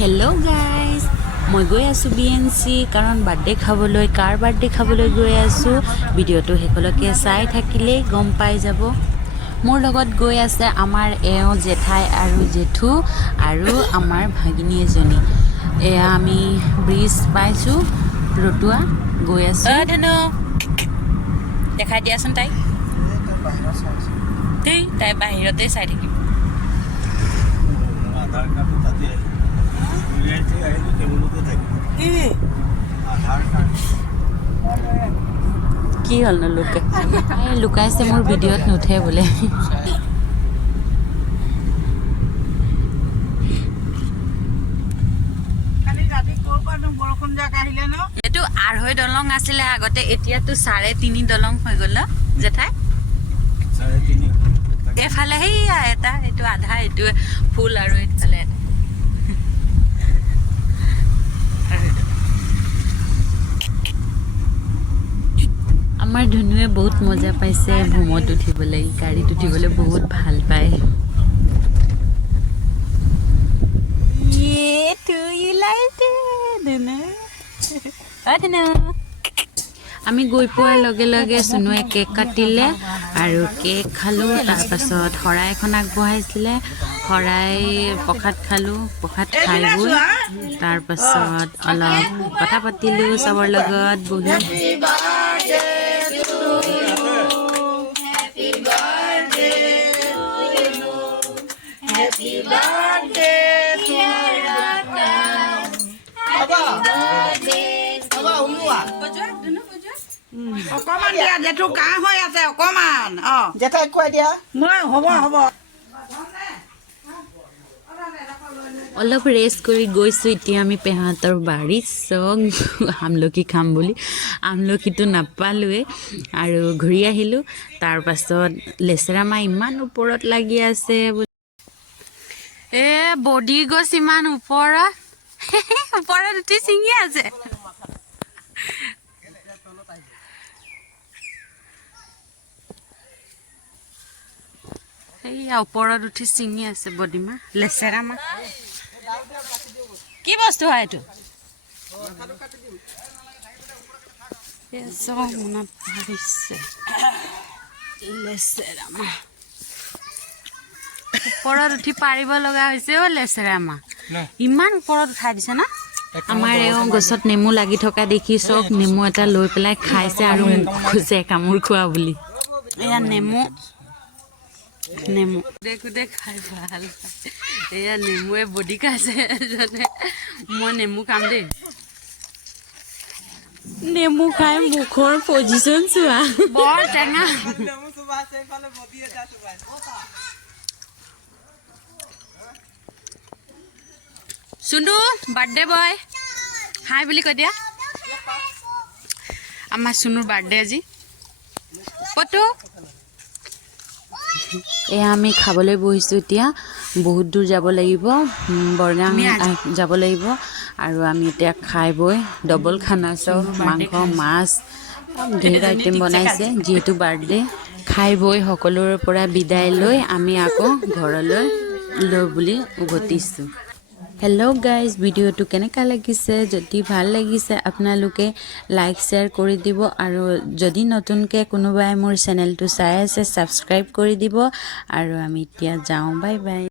Hello guys, মই গৈ আছো BNC কাৰণ বাৰ্থডে খাবলৈ কাৰ বাৰ্থডে খাবলৈ গৈ আছো ভিডিওটো হেকলকে চাই থাকিলে গম পাই যাব মোৰ লগত গৈ আছে আমাৰ এও জেঠাই আৰু জেঠু আৰু আমাৰ ভাগিনী এজনী এয়া আমি ব্ৰিজ পাইছো ৰটুৱা গৈ আছো ধনো দেখাই দিয়াচোন তাই তাই বাহিৰতে চাই থাকিব আধাৰ কাৰ্ড তাতে কি হল ন লুকাইছে মোৰ ভিডিঅ'ত নুঠে বোলে এইটো আঢ়ৈ দলং আছিলে আগতে এতিয়াতো 3.5 দলং হৈ গ'ল জেঠাই 3.5 এফালে হেইয়া এটা এইটো আধা এইটো ফুল আৰু এইফালে আমাৰ ধনুৱে বহুত মজা পাইছে ভূমত উঠিবলৈ গাড়ীত উঠিবলৈ বহুত ভাল পায় আমি গৈ পোৱাৰ লগে লগে সুনুৱে কেক কাটিলে আৰু কেক খালো তাৰ পাছত শৰাই এখন আগবঢ়াইছিলে শৰাই প্ৰসাদ খালো প্ৰসাদ খাই গৈ তাৰ পাছত অলপ কথা পাতিলো সবৰ লগত বহি Happy birthday to you. Happy birthday. Aba umwa. Okoman dia jetu ka hoi ase okoman. Jetai koi dia. Moi hobo. অলপ ৰেষ্ট কৰি গৈছো এতিয়া আমি পেহাতৰ বাড়ি সং আমলকি খাম বুলি আমলকিটো নাপালোৱে আৰু ঘূৰি আহিলো তাৰ পাছত লেচৰামা ইমান ওপৰত লাগি আছে এ বডি গছ ইমান ওপৰত উঠি চিঙি আছে এইয়া ওপৰত উঠি চিঙি আছে বডিমা লেচেৰামা কি বস্তু হয় এইটো মনত ভাবিছে লেচেৰামা ওপৰত উঠি পাৰিব লগা হৈছে লেচেৰামা ইমান ওপৰত উঠাই দিছে না আমাৰ এওঁ গছত নেমু লাগি থকা দেখি চক নেমু এটা লৈ পেলাই খাইছে আৰু খুজে কামুৰ খোৱা বুলি এয়া নেমু দেখোতে খাই ভাল এয়া নেমুৱে বডি খাইছে মই নেমু খাম দেই নেমু খাই মুখৰ পজিশ্যন চোৱা বৰ টেঙা সুন্দু বাৰ্থডে বয় হাই বুলি কৈ দিয়া আমাৰ সুনুৰ বাৰ্থডে আজি ফটো এয়া আমি খাবলৈ বহিছো এতিয়া বহুত দূৰ যাব লাগিব বৰগাং যাব লাগিব আৰু আমি এতিয়া খাই বই ডবল খানা চব মাংস মাছ ঢেৰ আইটেম বনাইছে যেহেতু বাৰ্থডে খাই বই সকলোৰে পৰা বিদায় লৈ আমি আকৌ ঘৰলৈ লৈ বুলি উভতিছো হেল্ল' গাইজ ভিডিঅ'টো কেনেকুৱা লাগিছে যদি ভাল লাগিছে আপোনালোকে লাইক শ্বেয়াৰ কৰি দিব আৰু যদি নতুনকৈ কোনোবাই মোৰ চেনেলটো চাই আছে ছাবস্ক্ৰাইব কৰি দিব আৰু আমি এতিয়া যাওঁ বাই বাই